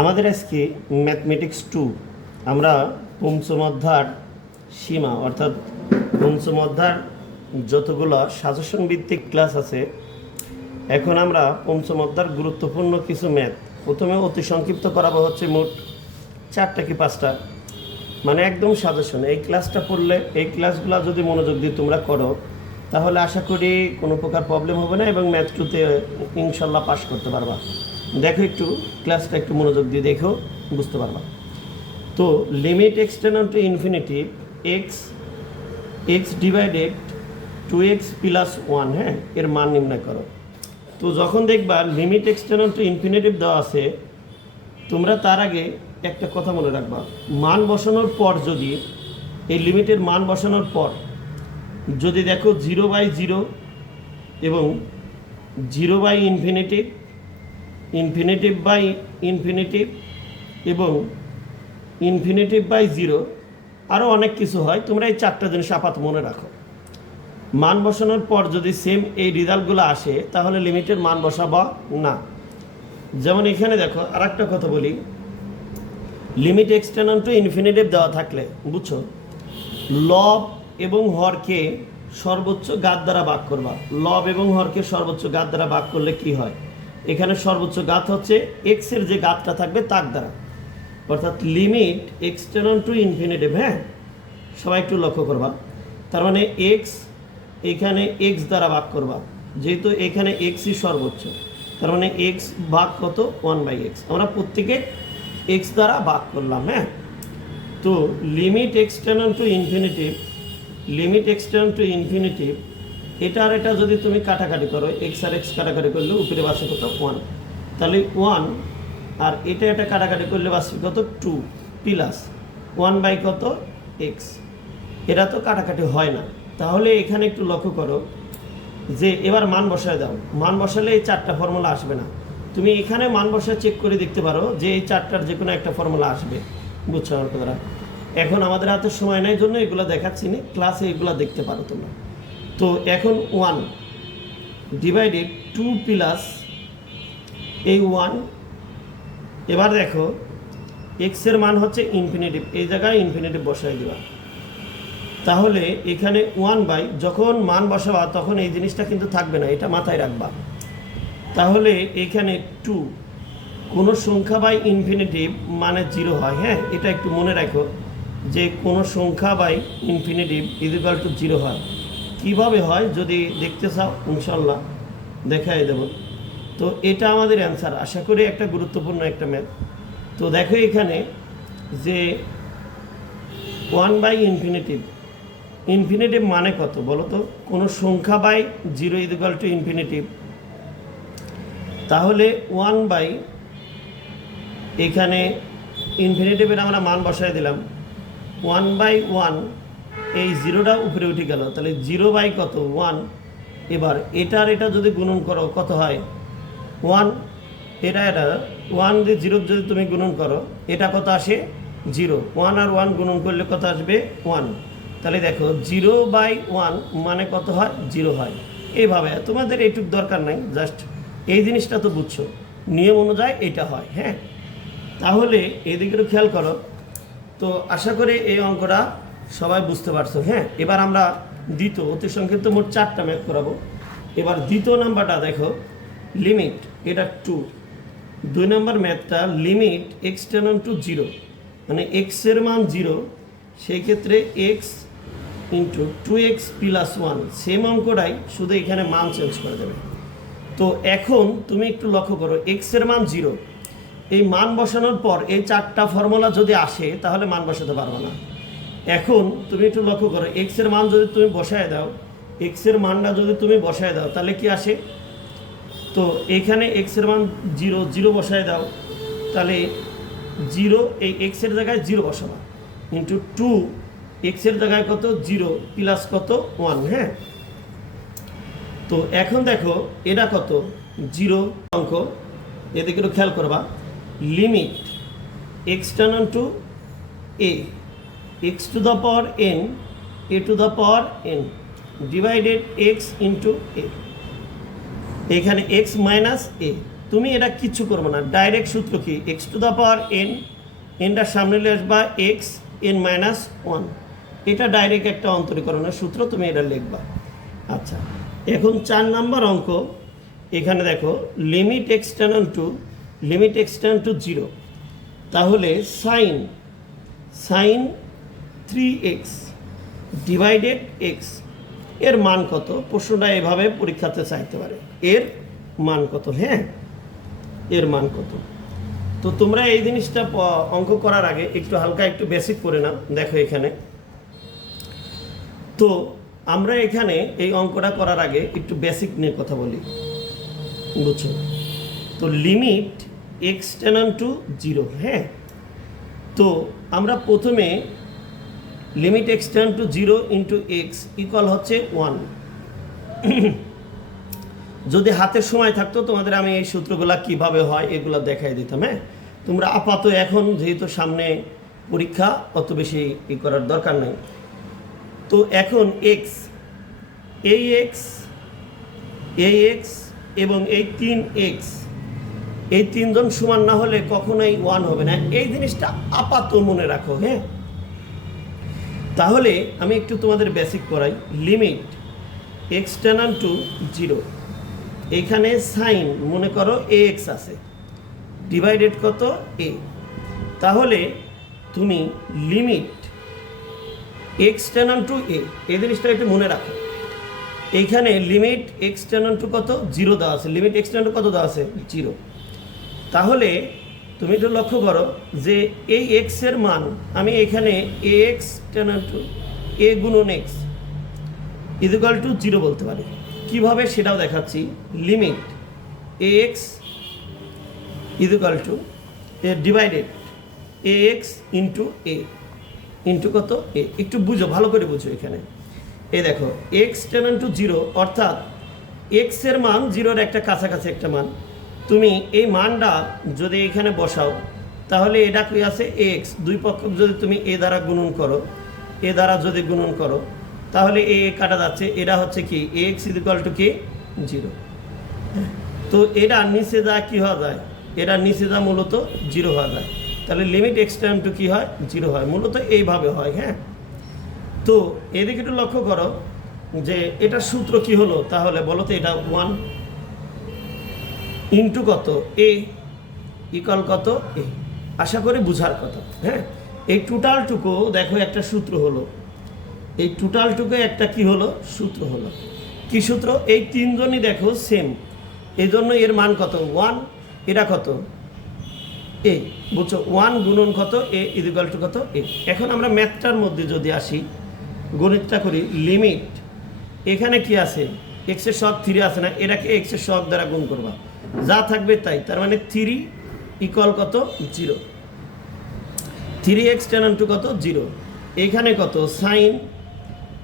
আমাদের আজকে ম্যাথমেটিক্স 2 আমরা পঞ্চম অধ্যায়ের সীমা অর্থাৎ পঞ্চম অধ্যায়ের যতগুলো সাজেশন ভিত্তিক ক্লাস আছে এখন আমরা পঞ্চম অধ্যায়ের গুরুত্বপূর্ণ কিছু ম্যাথ প্রথমে অতি সংক্ষিপ্ত করাবো হচ্ছে মোট 4টা কি 5টা মানে একদম সাজেশন। এই ক্লাসটা পড়লে এই ক্লাসগুলো যদি মনোযোগ দিয়ে তোমরা করো তাহলে আশা করি কোনো প্রকার প্রবলেম হবে না এবং ম্যাথ 2তে ইনশাল্লাহ পাস করতে পারবা। দেখো একটু ক্লাসটা একটু মনোযোগ দিয়ে দেখো বুঝতে পারবা। তো limit x tends to infinity x divided 2x plus 1 হ্যাঁ এর মান নির্ণয় করো। তো যখন দেখবা limit x tends to infinitive দেওয়া আছে তোমরা তার আগে একটা কথা মনে রাখবা, মান বসানোর পর যদি এই লিমিটের মান বসানোর পর যদি দেখো 0/0 এবং 0/ইনফিনিটিভ ইনফিনিটিভ এবং ইনফিনিটিভ/0 আরও অনেক কিছু হয়। তোমরা এই 4টা জিনিস আপাতত মনে রাখো। মান বসানোর পর যদি সেম এই রেজাল্টগুলো আসে তাহলে লিমিটের মান বসাবা না। যেমন এখানে দেখো আর একটা কথা বলি, limit x tends to infinitive দেওয়া থাকলে বুঝছো লব এবং হরকে সর্বোচ্চ ঘাত দ্বারা ভাগ করবা। লব এবং হরকে সর্বোচ্চ ঘাত দ্বারা ভাগ করলে কি হয়, এখানে সর্বোচ্চ ঘাত হচ্ছে এক্সের যে ঘাতটা থাকবে তার দ্বারা, অর্থাৎ limit x tends to infinitive. হ্যাঁ সবাই একটু লক্ষ্য করবা, তার মানে এক্স এখানে এক্স দ্বারা ভাগ করবা, যেহেতু এখানে এক্সই সর্বোচ্চ তার মানে এক্স ভাগ কত 1/x, আমরা প্রত্যেকে এক্স দ্বারা ভাগ করলাম। হ্যাঁ তো limit x tends to infinitive এটা আর এটা যদি তুমি কাটাকাটি করো এক্স আর এক্স কাটাকাটি করলে উপরে বাসে কত 1, তাহলে 1 আর এটা কাটাকাটি করলে বাসে কত 2 প্লাস 1 কত এক্স, এটা তো কাটাকাটি হয় না। তাহলে এখানে একটু লক্ষ্য করো যে এবার মান বসায় দাও, মান বসালে এই 4টা ফর্মুলা আসবে না। তুমি এখানে মান বসায় চেক করে দেখতে পারো যে এই 4টার যে কোনো একটা ফর্মুলা আসবে। বুঝছো আমার কথাটা? এখন আমাদের হাতে সময় নেই জন্য এগুলো দেখাচ্ছি না, ক্লাসে এগুলো দেখতে পারো তোমরা। তো এখন 1 ডিভাইডেড 2 প্লাস এই 1, এবার দেখো এক্সের মান হচ্ছে ইনফিনিটিভ, এই জায়গায় ইনফিনিটিভ বসাই দেওয়া। তাহলে এখানে 1/, যখন মান বসাবা তখন এই জিনিসটা কিন্তু থাকবে না, এটা মাথায় রাখবা। তাহলে এখানে 2 কোনো সংখ্যা বাই ইনফিনিটিভ মানে 0 হয়। হ্যাঁ এটা একটু মনে রাখো যে কোনো সংখ্যা বাই ইনফিনিটিভ ইকুয়াল টু 0 হয়। কিভাবে হয় যদি দেখতে চাও ইনশাল্লাহ দেখাই দেব। তো এটা আমাদের অ্যান্সার, আশা করি একটা গুরুত্বপূর্ণ একটা ম্যাথ। তো দেখো এখানে যে 1/ইনফিনিটিভ মানে কত বলো তো, কোনো সংখ্যা বাই 0 ইকুয়াল টু ইনফিনিটিভ, তাহলে 1/, এখানে ইনফিনিটিভের আমরা মান বসাই দিলাম 1/1, এই 0টা উপরে উঠে গেল, তাহলে 0 কত 1। এবার এটা যদি গুণন করো কত হয় 1, এটা 1 দিয়ে 0 যদি তুমি গুণন করো এটা কত আসে 0, 1 আর 1 গুণন করলে কত আসবে 1। তাহলে দেখো 0/1 মানে কত হয় 0 হয়। এইভাবে তোমাদের এইটুক দরকার নাই, জাস্ট এই জিনিসটা তো বুঝছো নিয়ম অনুযায়ী এটা হয়। হ্যাঁ তাহলে এদিকে খেয়াল করো। তো আশা করি এই অঙ্কটা সবাই বুঝতে পারছো। হ্যাঁ এবার আমরা দ্বিতীয় অতি সংক্ষিপ্ত মোট 4টা ম্যাথ করাবো। এবার দ্বিতীয় নাম্বারটা দেখো লিমিট, এটা 2। 2 নম্বর ম্যাথটা লিমিট এক্স টেন্ডস টু 0 মানে এক্সের মান 0, সেই ক্ষেত্রে x into 2x plus 1, same অঙ্কটাই শুধু এখানে মান চেঞ্জ করে দেবে। তো এখন তুমি একটু লক্ষ্য করো এক্সের মান 0, এই মান বসানোর পর এই 4টা ফর্মুলা যদি আসে তাহলে মান বসাতে পারবো না। এখন তুমি একটু লক্ষ্য করো এক্সের মান যদি তুমি বসায় দাও, এক্সের মানটা যদি তুমি বসায় দাও তাহলে কি আসে, তো এখানে এক্সের মান 0 বসায় দাও, তাহলে 0 এই এক্সের জায়গায় 0 বসাবা ইন্টু 2 এক্সের জায়গায় কত 0 প্লাস কত 1। হ্যাঁ তো এখন দেখো এটা কত 0 অঙ্ক, এদিকে একটু খেয়াল করবা। Limit x tends to x to the power n a to the power n divided x into a, এখানে x মাইনাস a তুমি এটা কিচ্ছু করবে না, ডাইরেক্ট সূত্র কি x to the power n, এনটার সামনে নিয়ে আসবা এক্স এন মাইনাস ওয়ান, এটা ডাইরেক্ট একটা অন্তরীকরণের সূত্র, তুমি এটা লিখবা। আচ্ছা, এখন 4 নম্বর অঙ্ক, এখানে দেখো লিমিট এক্স টেন টু 0, তাহলে সাইন 3x ডিভাইডেড এক্স এর মান কত? প্রশ্নটা এভাবে পরীক্ষাতে চাইতে পারে, এর মান কত? হ্যাঁ, এর মান কত? তো তোমরা এই জিনিসটা অঙ্ক করার আগে একটু হালকা একটু বেসিক করে নাও। দেখো এখানে, তো আমরা এখানে এই অঙ্কটা করার আগে একটু বেসিক নিয়ে কথা বলি, বুঝছো? তো লিমিট এক্স টেন টু 0, হ্যাঁ, তো আমরা প্রথমে limit x tends to 0 into x equal হচ্ছে 1। যদি হাতের সময় থাকতো তোমাদের আমি এই সূত্রগুলো কিভাবে হয় এগুলো দেখাই দিতাম। হ্যাঁ, তোমরা আপাতত এখন যেহেতু সামনে পরীক্ষা অত বেশি করার দরকার নেই। তো এখন এক্স, এই এক্স এবং এই 3x, এই তিনজন সমান না হলে কখনোই 1 হবে না, এই জিনিসটা আপাতত মনে রাখো। হ্যাঁ, তাহলে আমি একটু তোমাদের বেসিক করাই। লিমিট এক্স টেন টু 0, এখানে সাইন মনে করো ax আছে, ডিভাইডেড কত a, তাহলে তুমি limit x tends two a, এই জিনিসটা একটু মনে রাখো। এইখানে লিমিট এক্স টেন টু কত? 0 দেওয়া আছে, লিমিট এক্স টেন টু কত দেওয়া আছে? 0। তাহলে তুমি একটু লক্ষ্য করো যে এই এক্স এর মান আমি এখানে এক্স টেন টু এ গুণন এক্স ইকুয়াল টু 0 বলতে পারি। কিভাবে সেটাও দেখাচ্ছি। Limit x equal to A divided x into A into কত? এ। একটু বুঝো, ভালো করে বুঝো। এখানে এই দেখো এক্স টেন টু 0, অর্থাৎ এক্স এর মান 0-এর একটা কাছাকাছি একটা মান। তুমি এই মানটা যদি এখানে বসাও তাহলে এটা কি আছে? এক্স। দুই পক্ষ যদি তুমি এ দ্বারা গুণন করো, এ দ্বারা যদি গুণন করো তাহলে এ কাটা যাচ্ছে, এটা হচ্ছে কি এক্স ইকুয়াল টু কি 0। তো এটা নিচে যা কি হওয়া যায়? এটা নিচে যা মূলত 0 হওয়া যায়। তাহলে লিমিট এক্স টেন টু কি হয়? 0 হয়, মূলত এইভাবে হয়। হ্যাঁ, তো এদিকে একটু লক্ষ্য করো যে এটা সূত্র কি হলো তাহলে বলো তো? এটা 1 ইন্টু কত? এ ইকুয়াল কত? এ। আশা করি বুঝার কথা। হ্যাঁ, এই টোটালটুকু দেখো একটা সূত্র হলো, এই টোটালটুকু একটা কি হলো? সূত্র হলো। কি সূত্র? এই তিনজনই দেখো সেম, এই জন্য এর মান কত? 1। এটা কত? এ। বুঝছো? 1 গুণন কত? এ ইকুয়াল টু কত? এ। এখন আমরা ম্যাথটার মধ্যে যদি আসি, গণিতটা করি। লিমিট এখানে কি আছে? এক্সের সহগ 3 আছে না, এটাকে এক্সের সহগ দ্বারা গুণ করবা, যা থাকবে তাই। তার মানে 3 ইকুয়াল কত? 0। 3x টেন টু কত? 0। এখানে কত? সাইন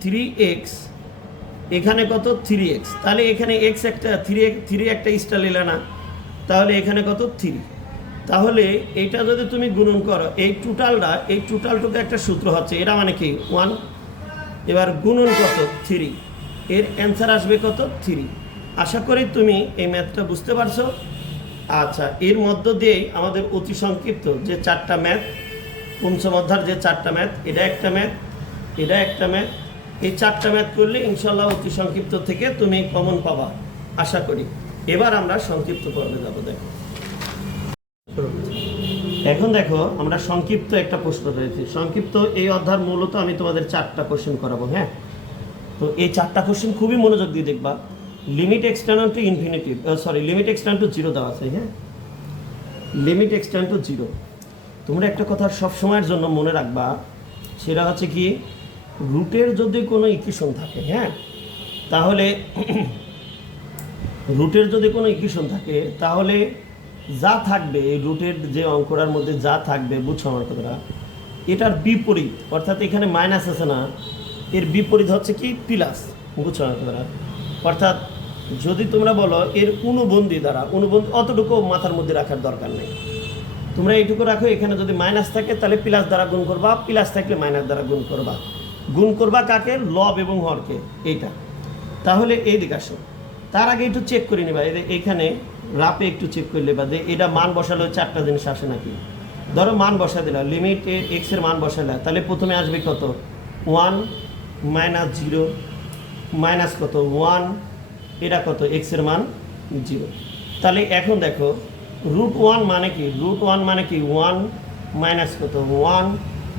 3x, এখানে কত? 3x। তাহলে এখানে x একটা 3 একটা স্টার নিলে না, তাহলে এখানে কত? 3। তাহলে এইটা যদি তুমি গুণন করো, এই টোটালটা, এই টোটালটুকু একটা সূত্র হচ্ছে, এটা মানে কি 1। এবার গুণন কত? 3, এর অ্যান্সার আসবে কত? 3। আশা করি তুমি এই ম্যাথটা বুঝতে পারছো। আচ্ছা, এর মধ্য দিয়েই আমাদের অতি সংক্ষিপ্ত যে 4টা ম্যাথ, পঞ্চম অধ্যায়ের যে 4টা ম্যাথ, এটা একটা ম্যাথ, এটা একটা ম্যাথ, এই 4টা ম্যাথ করলে ইনশাল্লাহ অতি সংক্ষিপ্ত থেকে তুমি কমন পাবা আশা করি। এবার আমরা সংক্ষিপ্ত পর্বে যাব। দেখো এখন দেখো আমরা সংক্ষিপ্ত একটা প্রশ্ন রয়েছে। সংক্ষিপ্ত এই অধ্যায় মূলত আমি তোমাদের 4টা কোশ্চেন করাবো। হ্যাঁ, তো এই 4টা কোশ্চেন খুবই মনোযোগ দিয়ে দেখবা। Limit x tends to infinity, limit x tends to 0 দেওয়া আছে। হ্যাঁ, লিমিট এক্স টেন টু 0। তোমরা একটা কথা সব সময়ের জন্য মনে রাখবা, সেটা হচ্ছে কি রুটের যদি কোনো ইকুয়েশন থাকে, হ্যাঁ, তাহলে রুটের যদি কোনো ইকুয়েশন থাকে তাহলে যা থাকবে এই রুটের যে অঙ্কটার মধ্যে যা থাকবে, বুঝছো আমার কথাটা, এটার বিপরীত, অর্থাৎ এখানে মাইনাস আছে না, এর বিপরীত হচ্ছে কি প্লাস। বুঝছো আমার কথাটা? অর্থাৎ যদি তোমরা বলো এর অনুবন্ধী দ্বারা, অনুবন্ধী অতটুকু মাথার মধ্যে রাখার দরকার নেই, তোমরা এইটুকু রাখো। এখানে যদি মাইনাস থাকে তাহলে প্লাস দ্বারা গুণ করবা, প্লাস থাকলে মাইনাস দ্বারা গুণ করবা। গুণ করবা কাকে? লব এবং হরকে, এইটা। তাহলে এই দিকে আসো, তার আগে একটু চেক করে নিবা। এইখানে রাপে একটু চেক করলে বা এটা মান বসালে 4টা জিনিস আসে নাকি। ধরো মান বসা দিলা, লিমিট এক্স এর মান বসালে, তাহলে প্রথমে আসবে কত 1 মাইনাস 0 মাইনাস কত 1, এটা কত এক্স এর মান 0। তাহলে এখন দেখো √1 মানে কি, √1 মানে কি 1 মাইনাস কত 1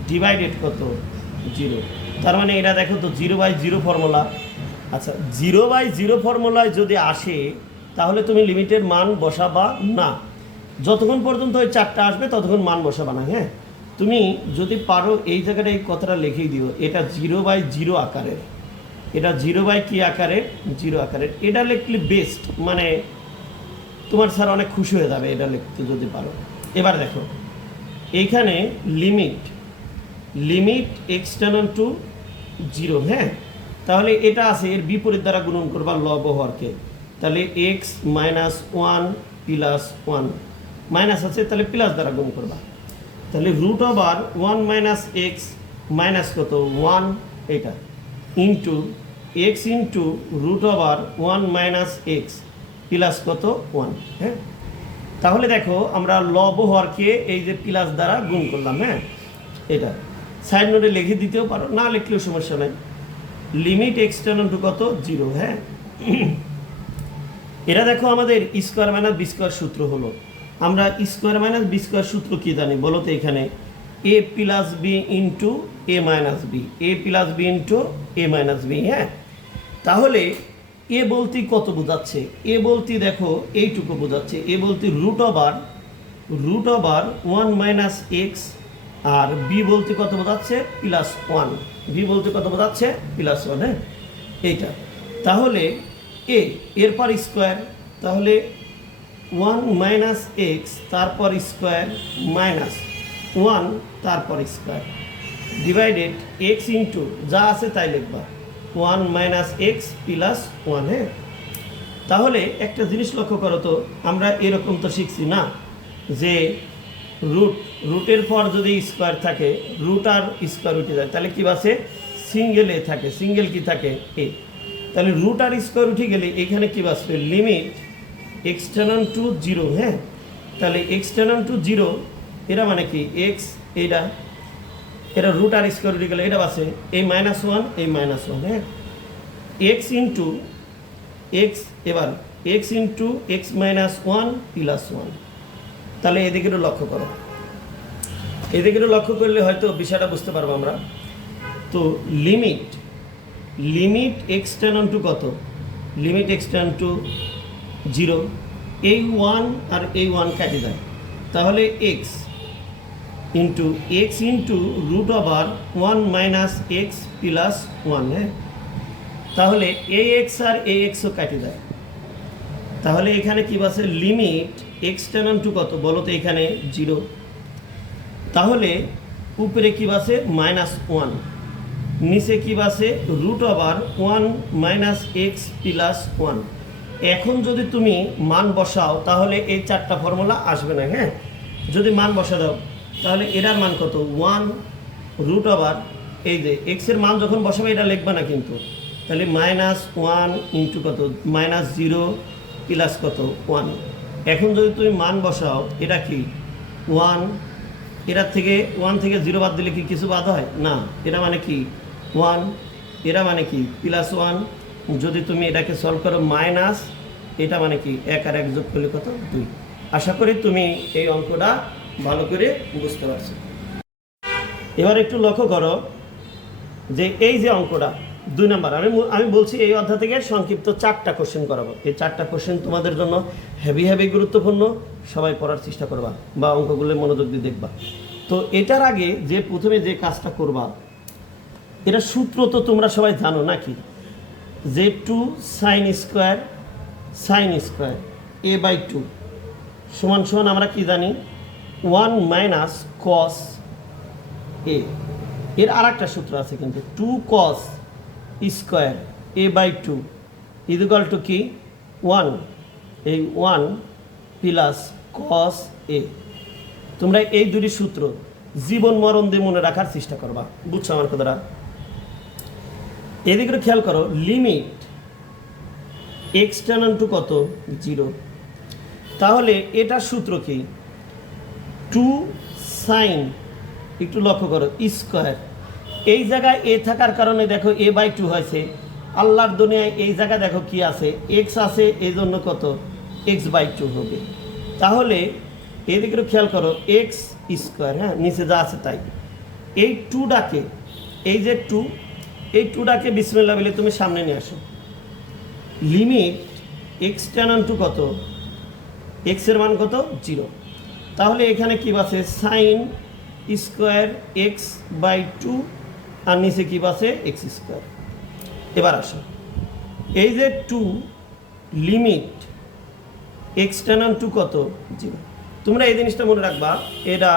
ডিভাইডেড কত 0। তার মানে এটা দেখো তো 0/0 ফর্মুলা। আচ্ছা 0/0 ফর্মুলায় যদি আসে তাহলে তুমি লিমিটের মান বসাবা না, যতক্ষণ পর্যন্ত ওই 4টা আসবে ততক্ষণ মান বসাবা না। হ্যাঁ, তুমি যদি পারো এই জায়গাটা এই কথাটা লিখেই দিও, এটা 0/0 আকারের, এটা 0 কি আকারের 0 আকারের। এটা লিখলে বেস্ট, মানে তোমার স্যার অনেক খুশি হয়ে যাবে এটা লিখতে যদি পারো। এবার দেখো এইখানে লিমিট এক্সটার্নাল টু 0। হ্যাঁ, তাহলে এটা আছে, এর বিপরীত দ্বারা গুণন করবা লব হরকে, তাহলে x মাইনাস 1 প্লাস 1 মাইনাস আছে, তাহলে প্লাস দ্বারা গুণ করবা, তাহলে √1 মাইনাস এক্স মাইনাস কত 1 এটা into x into √1 minus x plus কত 1। হ্যাঁ, তাহলে দেখো আমরা লব হরকে এই যে প্লাস দ্বারা গুণ করলাম। হ্যাঁ, এটা সাইড নোটে লিখে দিতেও পারো, না লিখলেও সমস্যা নাই। লিমিট এক্সটার্নাল টু কত 0। হ্যাঁ, এটা দেখো আমাদের স্কোয়ার মাইনাস বি স্কোয়ার সূত্র হলো। আমরা স্কোয়ার মাইনাস বি স্কোয়ার সূত্র কী জানি বলো তো? এখানে এ প্লাস বি ইন্টু এ মাইনাস বি, এ প্লাস বি ইন্টু এ মাইনাস বি। হ্যাঁ, তাহলে এ বলতে কত বোঝাচ্ছে? এ বলতে দেখো এইটুকু বোঝাচ্ছে, এ বলতে √1 মাইনাস এক্স, আর বি বলতে কত বোঝাচ্ছে +1, বি বলতে কত বোঝাচ্ছে +1। হ্যাঁ, এইটা তাহলে এরপর স্কোয়ার, তাহলে 1 মাইনাস এক্স তারপর স্কোয়ার মাইনাস 1 তারপর স্কোয়ার ডিভাইডেড এক্স ইন্টু যা আছে তাই লিখবা 1 মাইনাস এক্স প্লাস 1। হ্যাঁ, তাহলে একটা জিনিস লক্ষ্য করো তো, আমরা এরকম তো শিখছি না যে রুটের পর যদি স্কোয়ার থাকে রুট আর স্কোয়ার উঠে যায়, তাহলে কি আছে সিঙ্গেল এ থাকে, সিঙ্গেল কি থাকে এ, তাহলে রুট আর স্কোয়ার উঠে গেলে এখানে কি বাঁচবে লিমিট এক্সটার্নাল টু 0। হ্যাঁ, তাহলে এক্সটার্নাল টু 0 এটা মানে কি এক্স, এটা রুট আর স্কোয়ার উঠে গেলে এটা বাঁচে এই -1 এই -1। হ্যাঁ, এক্স ইন্টু এক্স, এবার x into x minus 1 plus 1। তাহলে এদিকেও লক্ষ্য করো, এদিকেও লক্ষ্য করলে হয়তো বিষয়টা বুঝতে পারবো আমরা। তো লিমিট এক্সটার্নাল টু কত, লিমিট এক্সটার্নাল টু 0, এই 1 আর এই 1 কেটে যায়, তাহলে x into √1 minus x plus 1। হ্যাঁ, তাহলে এ এক্স আর এ এক্সও কেটে যায়, তাহলে এখানে কি আছে লিমিট এক্সটার্নাল টু কত বলো তো? এখানে 0, তাহলে উপরে কি আছে -1, নিচে কি আছে √1 মাইনাস এক্স প্লাস 1। এখন যদি তুমি মান বসাও তাহলে এই 4টা ফর্মুলা আসবে না। হ্যাঁ, যদি মান বসা দাও তাহলে এটার মান কত 1 √, এই যে এক্স এর মান যখন বসাবে এটা লিখবা না কিন্তু, তাহলে -1 ইন্টু কত -0 প্লাস কত 1। এখন যদি তুমি মান বসাও এটা কি 1, এটার থেকে 1 থেকে 0 বাদ দিলে কি কিছু বাদ হয় না, এটা মানে কি 1, এটা মানে কি +1, যদি তুমি এটাকে সলভ করো মাইনাস, এটা মানে কি 1 আর 1 যোগ করলে কত 2। আশা করি তুমি এই অঙ্কটা ভালো করে বুঝতে পারছো। এবার একটু লক্ষ্য করো যে এই যে অঙ্কটা 2 নাম্বার, আমি বলছি এই অধ্যায় থেকে সংক্ষিপ্ত 4টা কোশ্চেন করাবো। এই 4টা কোশ্চেন তোমাদের জন্য হেভি গুরুত্বপূর্ণ, সবাই পড়ার চেষ্টা করবা বা অঙ্কগুলো মনোযোগ দিয়ে দেখবা। তো এটার আগে যে প্রথমে যে কাজটা করবা, এটা সূত্র তো তোমরা সবাই জানো নাকি, যে 2 সাইন স্কোয়ার a/2 সমান সমান আমরা কি জানি 1 মাইনাস কস এ। এর আর একটা সূত্র আছে কিন্তু 2 cos square a/2 equal to কি 1, এই 1 প্লাস কস এ। তোমরা এই দুটি সূত্র জীবন মরণ দিয়ে মনে রাখার চেষ্টা করবা, বুঝছো আমার কথাটা? এদিকে খেয়াল করো, লিমিট এক্সটার্নাল টু কত 0, তাহলে এটার সূত্র কি? 2 সাইন, একটু লক্ষ্য করো, স্কোয়ার। এই জায়গায় এ থাকার কারণে দেখো a/2 হয়েছে। আল্লাহর দুনিয়ায় এই জায়গা দেখো কি আছে, এক্স আছে, এই জন্য কত x/2 হবে। তাহলে এদিকে খেয়াল করো, এক্স স্কোয়ার, হ্যাঁ নিচে যা আছে তাই। এই 2টাকে, এই যে 2, এই 2টাকে বিসমিল্লাহ বলে তুমি সামনে নিয়ে আসো। লিমিট এক্স টেন টু কত, এক্সের মান কত 0। তাহলে এখানে কি আছে, সাইন স্কোয়ার x/2 আর নিচে কি আছে এক্স স্কোয়ার। এবার আসো, এই যে 2 লিমিট এক্স টেন টু কত 0। তোমরা এই জিনিসটা মনে রাখবা, এটা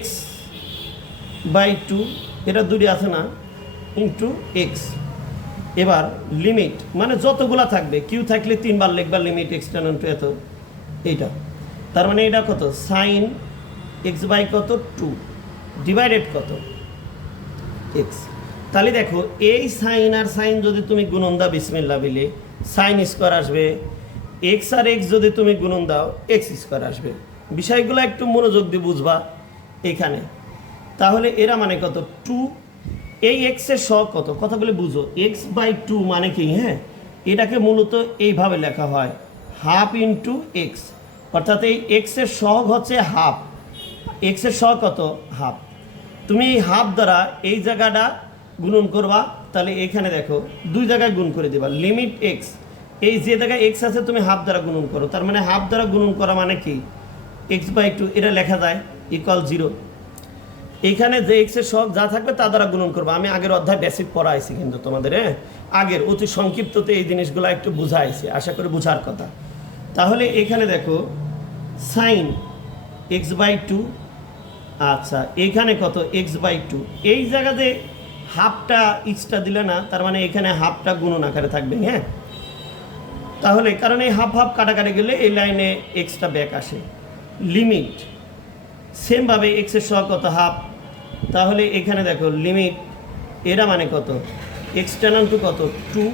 x/2, এটা দুটি আছে না, ইন্টু এক্স। এবার লিমিট মানে যতগুলা থাকবে, কিউ থাকলে 3 বার লিখবা লিমিট এক্স টেন টু এত, এইটা। তার মানে এটা কত, সাইন x/কত 2 ডিভাইডেড কত এক্স। তাহলে দেখো এই সাইন আর সাইন যদি তুমি গুণন দাও বিসমিল্লাহ বিলে, সাইন স্কোয়ার আসবে। এক্স আর এক্স যদি তুমি গুণন দাও এক্স স্কোয়ার আসবে। বিষয়গুলো একটু মনোযোগ দিয়ে বুঝবা এখানে। তাহলে এরা মানে কত 2, এই এক্সের সহগ কত, কথাগুলো বুঝো। x/2 মানে কি, হ্যাঁ এটাকে মূলত এইভাবে লেখা হয়, হাফ ইন্টু এক্স, অর্থাৎ এই এক্সের সহগ হচ্ছে হাফ। এক্সের সহগ কত, হাফ। তুমি এই হাফ দ্বারা এই জায়গাটা গুণন করবা, তাহলে এখানে দেখো 2 জায়গায় গুণ করে দেবা। লিমিট এক্স, এই যে জায়গায় এক্স আছে তুমি হাফ দ্বারা গুণন করো, তার মানে হাফ দ্বারা গুণন করা মানে কি x/2, এটা লেখা যায় ইকুয়াল 0। এখানে যে এক্সের সহগ যা থাকবে তা দ্বারা গুণন করবো। আমি আগের অধ্যায় বেসিক পড়াইছি কিন্তু তোমাদের, আগের অতি সংক্ষিপ্ততে এই জিনিসগুলো একটু বুঝাইছি, আশা করি বুঝার কথা। তাহলে এখানে দেখো সাইন x/2, আচ্ছা এখানে কত x/2, এই জায়গাতে হাফটা এক্সট্রা দিলে না, তার মানে এখানে হাফটা গুণন আকারে থাকবে, হ্যাঁ। তাহলে কারণ এই হাফ হাফ কাটাকাটি গেলে এই লাইনে এক্সট্রা ব্যাক আসে। লিমিট সেমভাবে এক্সের সহগ কত, হাফ। তাহলে এখানে দেখো লিমিট, এরা মানে কত এক্স টেন টু কত 2,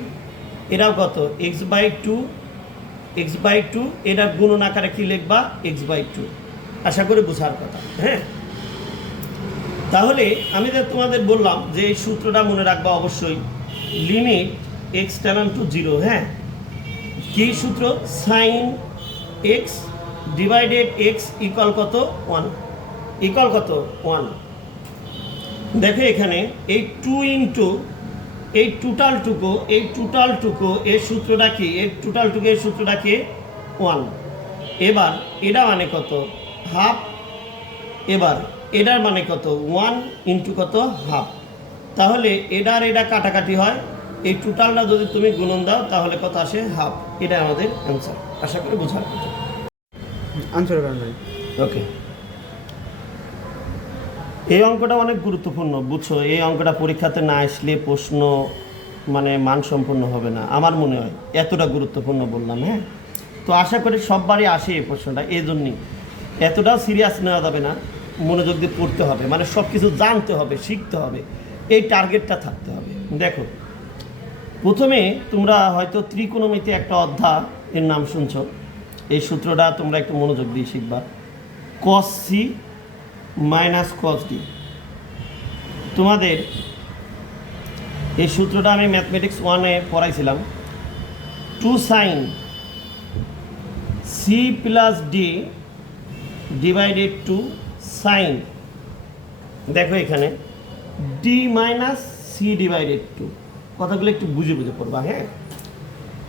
এরাও কত x/2, এটা গুণন আকারে কি লিখবা x/2। আশা করি বোঝার কথা, হ্যাঁ। তাহলে আমি যে তোমাদের বললাম যে এই সূত্রটা মনে রাখবা অবশ্যই, লিমিট এক্স টেন টু 0, হ্যাঁ কি সূত্র, sine x divided x equal কত 1, ইকুয়াল কত 1। দেখো এখানে এই 2 ইন্টু এই টোটালটুকু, এর সূত্রটা কি, এর সূত্রটা কি 1। এবার এটা মানে কত হাফ, এবার এটার মানে কত 1 ইন্টু কত হাফ। তাহলে এটা কাটাকাটি হয়, এই টোটালটা যদি তুমি গুণন দাও তাহলে কত আসে হাফ। এটা আমাদের অ্যান্সার, আশা করি বোঝার কথা। আনসার ওকে, এই অঙ্কটা অনেক গুরুত্বপূর্ণ, বুঝছো। এই অঙ্কটা পরীক্ষাতে না আসলে প্রশ্ন মানে মানসম্পন্ন হবে না, আমার মনে হয় এতটা গুরুত্বপূর্ণ বললাম, হ্যাঁ। তো আশা করি সববারই আসে এই প্রশ্নটা, এই জন্যই এতটাও সিরিয়াস নেওয়া যাবে না, মনোযোগ দিয়ে পড়তে হবে, মানে সব কিছু জানতে হবে, শিখতে হবে, এই টার্গেটটা থাকতে হবে। দেখো প্রথমে তোমরা হয়তো ত্রিকোণমিতি একটা অধ্যায় এর নাম শুনছো, এই সূত্রটা তোমরা একটু মনোযোগ দিয়ে শিখবা, cos c minus cos d। তোমাদের এই সূত্রটা আমি ম্যাথমেটিক্স 1-এ পড়াইছিলাম। 2 sine c plus D divided two sine, দেখো এখানে D minus C divided two, কথাগুলো একটু বুঝে বুঝে পড়বা, হ্যাঁ।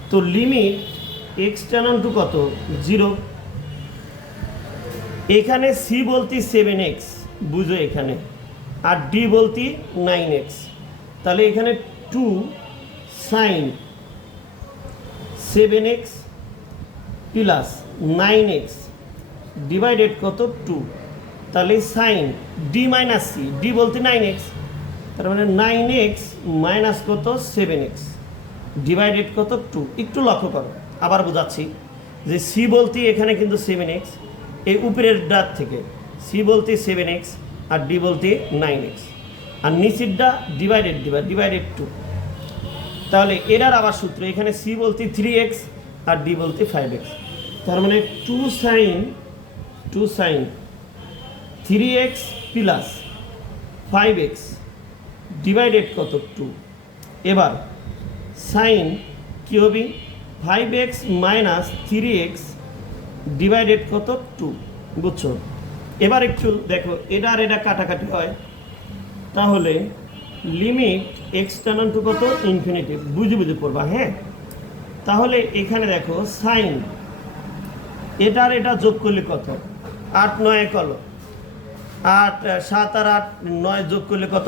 তো লিমিট এক্স টেন টু কত 0, এখানে সি বলতে 7x, বুঝো এখানে, আর ডি বলতে 9x। তাহলে এখানে 2 sign 7x plus 9x divided কত 2, তাহলে sine D minus C, D বলতে 9x, তার মানে 9x মাইনাস কত 7x ডিভাইডেড কত 2। একটু লক্ষ্য করো, আবার বোঝাচ্ছি যে সি বলতে এখানে কিন্তু 7x, এই উপরের ডার থেকে সি বলতে 7x আর ডি বলতে 9x, আর নিচেরটা ডিভাইডেড দিবা, ডিভাইডেড 2। তাহলে এটার আবার সূত্র, এখানে সি বলতে 3x আর ডি বলতে 5x। তার মানে two sign 3x plus 5x divided কত 2। এবার সাইন কি হবে 5x মাইনাস 3x ডিভাইডেড কত 2, বুঝছো? এবার একটু দেখো এটা আর এটা কাটাকাটি হয়, তাহলে লিমিট এক্স টার্ন টু কত ইনফিনিটি, বুঝে বুঝে পড়বা। হ্যাঁ, তাহলে এখানে দেখো সাইন এটা আর এটা যোগ করলে কত 8 9 কলো 8 7 আর 8 9 যোগ করলে কত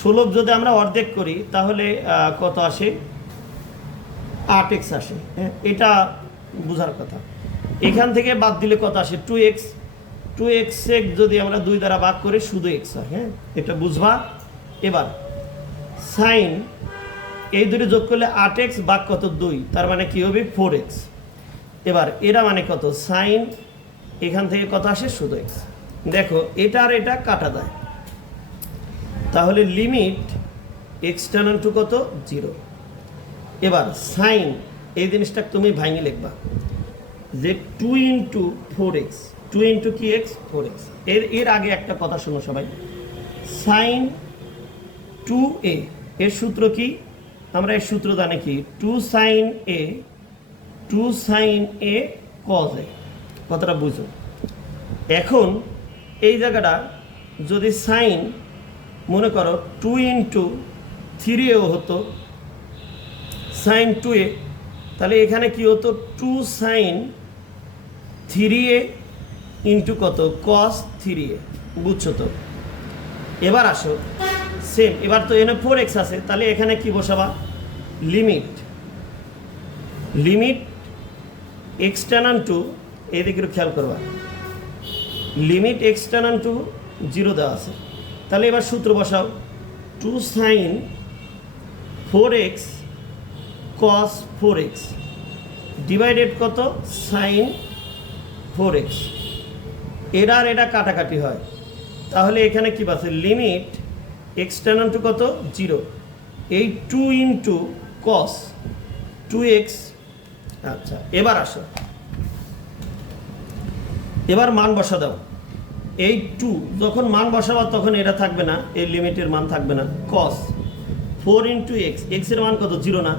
16 যদি আমরা অর্ধেক করি তাহলে কত আসে 8x আসে। হ্যাঁ, এটা বোঝার কথা। এখান থেকে বাদ দিলে কত আসে 2x যদি আমরা 2 দ্বারা ভাগ করি শুধু x হয়। হ্যাঁ, এটা বুঝবা। এবার সাইন এই দুটো যোগ করলে 8x ভাগ কত 2, তার মানে কি হবে 4x। এবার এরা মানে কত সাইন এখান থেকে কত আসে শুধু x। দেখো এটা আর এটা কাটা যায়, তাহলে লিমিট এক্স টার্ন টু কত 0। এবার সাইন এই জিনিসটা তুমি ভাঙে লিখবা যে 2 ইন্টু 4x, 2 ইন্টু কি x 4x। এর আগে একটা কথা শোনো সবাই, সাইন 2a এর সূত্র কি, আমরা এর সূত্র জানি কি 2 সাইন a cos a, কথাটা বুঝো। এখন এই জায়গাটা যদি সাইন মনে করো 2 ইন্টু 3a হতো সাইন 2a, তাহলে এখানে কি হতো 2 সাইন 3a ইন্টু কত cos 3a, বুঝছো তো? এবার আসো সেম, এবার তো এখানে 4x আছে, তাহলে এখানে কি বসাবা লিমিট এক্স টার্ন টু, এদিকে একটু খেয়াল করবা, লিমিট এক্স টার্ন টু 0 দেওয়া আছে, তাহলে এবার সূত্র বসাও 2 sine 4x cos 4x divided কত সাইন 4x। এরা আর এটা কাটাকাটি হয়, তাহলে এখানে কি পাচ্ছে লিমিট এক্স টার্ন টু কত 0, এই 2 ইন্টু cos 2x। আচ্ছা, এবার আসো, এবার মান বসা দাও। এই 2 যখন মান বসাবা তখন এটা থাকবে না, এই লিমিটের মান থাকবে না। cos 4 ইন্টু এক্স, এক্সের মান কত 0 না,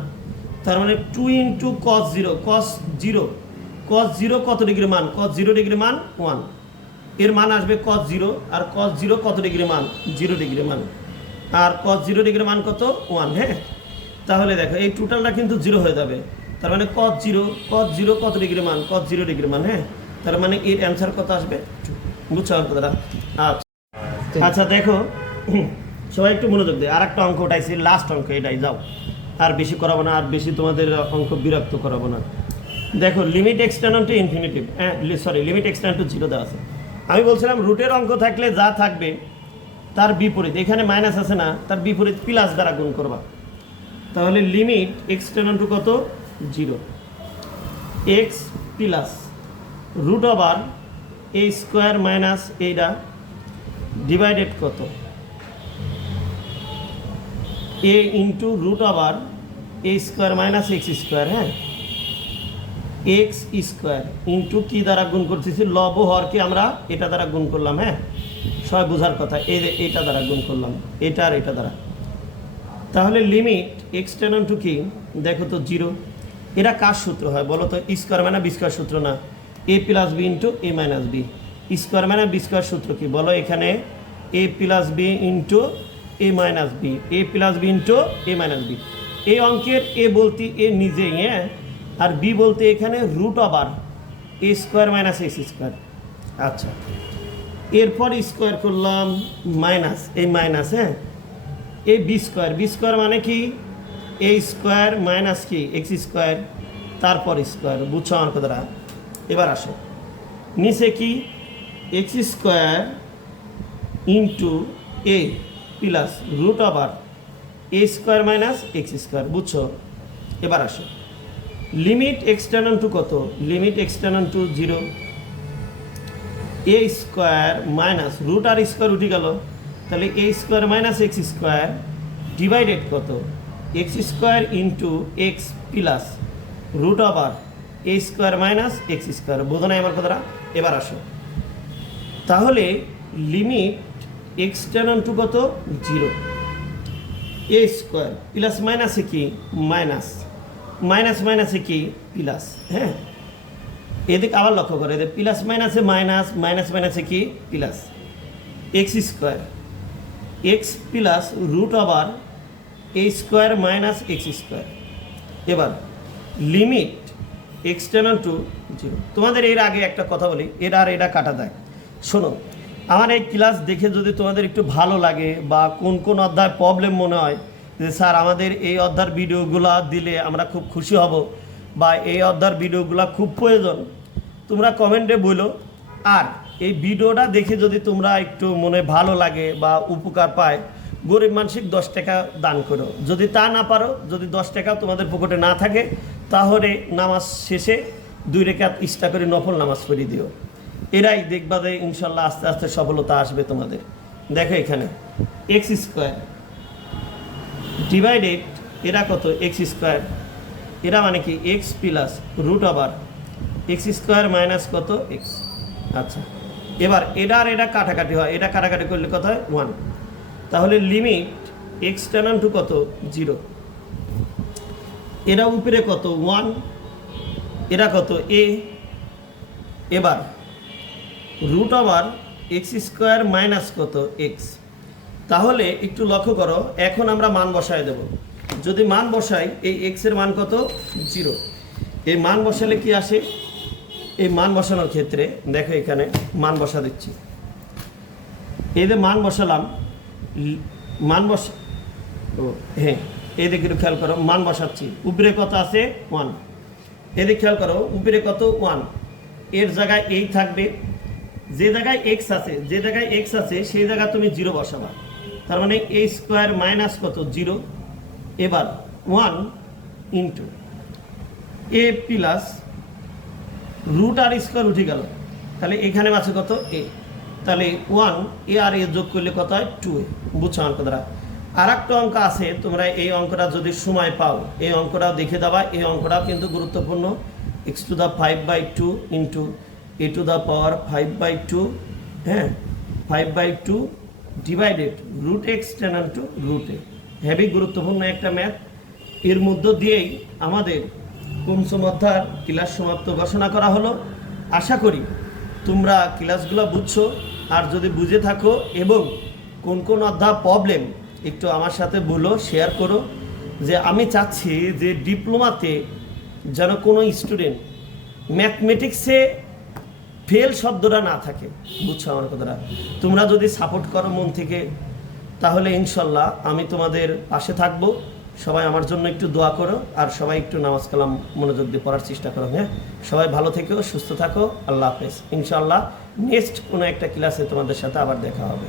তার মানে 2 ইন্টু cos 0 কত ডিগ্রি মান, cos 0 ডিগ্রি মান 1, এর মান আসবে cos 0, আর cos 0 কত ডিগ্রি মান 0 ডিগ্রি মান, আর cos 0 ডিগ্রি মান কত 1। হ্যাঁ, তাহলে দেখো এই টোটালটা কিন্তু 0 হয়ে যাবে, তার মানে cos 0 কত ডিগ্রি মান, cos 0 ডিগ্রি মান। হ্যাঁ, তার মানে এর অ্যান্সার কত আসবে, বুঝছো কথাটা? আচ্ছা দেখো সবাই একটু মনোযোগ দিয়ে, আর একটা অঙ্ক উঠাইছি, লাস্ট অঙ্ক এটাই, যাও আর বেশি করাবো না, আর বেশি তোমাদের অঙ্ক বিরক্ত করাবো না। দেখো limit x turn two infinitive, limit x turn to 0 দেওয়া আছে। আমি বলছিলাম রুটের অঙ্ক থাকলে যা থাকবে তার বিপরীত, এখানে মাইনাস আছে না, তার বিপরীত প্লাস দ্বারা গুণ করবা, তাহলে লিমিট এক্স টার্ন টু কত 0, x plus root over A square minus এইটা ডিভাইডেড কত এ into root over A square minus x square. হ্যাঁ, এক্স স্কোয়ার ইন্টু কী দ্বারা গুণ করতেছি, লব হরকে আমরা এটা দ্বারা গুণ করলাম। হ্যাঁ, সবাই বোঝার কথা, এটা দ্বারা গুণ করলাম, এটা আর এটা দ্বারা, তাহলে লিমিট এক্স টার্ন টু কি দেখো তো 0। এটা কার সূত্র হয় বলো তো, স্কোয়ার মানে বি স্কোয়ার সূত্র না, এ প্লাস বি ইন্টু এ মাইনাস বি, স্কোয়ার মানে বি স্কোয়ার সূত্র কি বলো, এখানে এ প্লাস বি ইন্টু এ মাইনাস বি, এ প্লাস বি ইন্টু এ মাইনাস বি। এই অঙ্কের এ বলতে এ নিজেই, হ্যাঁ, আর বি বলতে এখানে root over A square minus x square. আচ্ছা, এরপর স্কোয়ার করলাম মাইনাস এই মাইনাস, হ্যাঁ, এ বি স্কোয়ার মানে কি এ স্কোয়ার মাইনাস কি এক্স স্কোয়ার, তারপর স্কোয়ার, বুঝছো আমার কথাটা? এবার আসো নিচে কি x square into A plus root over A square minus x square, বুঝছো? এবার আসো লিমিট এক্স টার্ন টু কত, limit x turn to 0, A square minus root আর স্কোয়ার উঠে গেল, তাহলে A square minus x square divided কত x square into x plus root over A square minus x square, বোঝো নাই আমার কথাটা? এবার আসো, তাহলে লিমিট এক্স টেন টু কত? 0, এ স্কোয়ার প্লাস মাইনাসে কি মাইনাস, মাইনাস মাইনাসে কি প্লাস। হ্যাঁ, এদিকে আবার লক্ষ্য করে, এদের প্লাস মাইনাসে মাইনাস, মাইনাস মাইনাসে কি plus, x square x plus root আবার a square minus x square. এবার লিমিট এক্স টেন টু 0। তোমাদের এর আগে একটা কথা বলি, এর আর এটা কাটা দেয়। শোনো, আমার এই ক্লাস দেখে যদি তোমাদের একটু ভালো লাগে বা কোন কোন অধ্যায় প্রবলেম মনে হয় যে স্যার আমাদের এই অধ্যায়ের ভিডিওগুলো দিলে আমরা খুব খুশি হব বা এই অধ্যায়ের ভিডিওগুলো খুব প্রয়োজন, তোমরা কমেন্টে বলো। আর এই ভিডিওটা দেখে যদি তোমরা একটু মনে ভালো লাগে বা উপকার পায়, গরিব মানসিক 10 টাকা দান করো। যদি তা না পারো, যদি 10 টাকা তোমাদের পকেটে না থাকে, তাহলে নামাজ শেষে 2 রাকাত ইস্টা করে নফল নামাজ পড়ে দিও। এরাই দেখবা যে ইনশাল্লাহ আস্তে আস্তে সফলতা আসবে তোমাদের। দেখো এখানে এক্স স্কোয়ার ডিভাইডেড এরা কত এক্স স্কোয়ার, এরা মানে কি এক্স প্লাস রুট আবার এক্স স্কোয়ার মাইনাস কত এক্স। আচ্ছা, এবার এটা আর এটা কাটাকাটি হয়, এটা কাটাকাটি করলে কত হয় 1। তাহলে লিমিট এক্স টেন টু কত 0, এরা উপরে কত 1, এরা কত এ। এবার রুট আবার এক্স স্কোয়ার মাইনাস কত এক্স। তাহলে একটু লক্ষ্য করো, এখন আমরা মান বসায় দেব। যদি মান বসাই, এই এক্সের মান কত 0, এই মান বসালে কি আসে? এই মান বসানোর ক্ষেত্রে দেখো এখানে মান বসা দিচ্ছি, এই যে মান বসালাম, মান বসা ও হ্যাঁ, এই দিকে একটু খেয়াল করো, মান বসাচ্ছি, উপরে কত আছে 1, এদিকে খেয়াল করো উপরে কত 1, এর জায়গায় এই থাকবে, যে জায়গায় এক্স আছে, যে জায়গায় এক্স আছে সেই জায়গায় তুমি 0 বসাবা। তার মানে এ স্কোয়ার মাইনাস কত 0, এবার 1 ইন্টু এ প্লাস রুট আর স্কোয়ার উঠে গেল, তাহলে এখানে আছে কত এ, তাহলে 1 এ আর এ যোগ করলে কত হয় 2a। বুঝছো আমার কথাটা? আর একটা অঙ্ক আছে, তোমরা এই অঙ্কটা যদি সময় পাও এই অঙ্কটাও দেখে দেবা। এই অঙ্কটাও কিন্তু গুরুত্বপূর্ণ। X to the 5/2 into a to the power 5/2, হ্যাঁ 5/2 divided root x tends to root a. Heavy গুরুত্বপূর্ণ একটা ম্যাথ। এর মধ্য দিয়েই আমাদের পঞ্চম অধ্যায়ের ক্লাস সমাপ্ত ঘোষণা করা হলো। আশা করি তোমরা ক্লাসগুলো বুঝছো, আর যদি বুঝে থাকো এবং কোন কোন অধ্যায় প্রবলেম একটু আমার সাথে বলো, শেয়ার করো। যে আমি চাচ্ছি যে ডিপ্লোমাতে যেন কোনো স্টুডেন্ট ম্যাথমেটিক্সে ফেল শব্দটা না থাকে। বুঝছো আমার কথাটা? তোমরা যদি সাপোর্ট করো মন থেকে, তাহলে ইনশাল্লাহ আমি তোমাদের পাশে থাকবো। সবাই আমার জন্য একটু দোয়া করো, আর সবাই একটু নামাজ কালাম মনোযোগ দিয়ে পড়ার চেষ্টা করো। হ্যাঁ, সবাই ভালো থেকো, সুস্থ থাকো। আল্লাহ হাফেজ। ইনশাল্লাহ নেক্সট কোনো একটা ক্লাসে তোমাদের সাথে আবার দেখা হবে।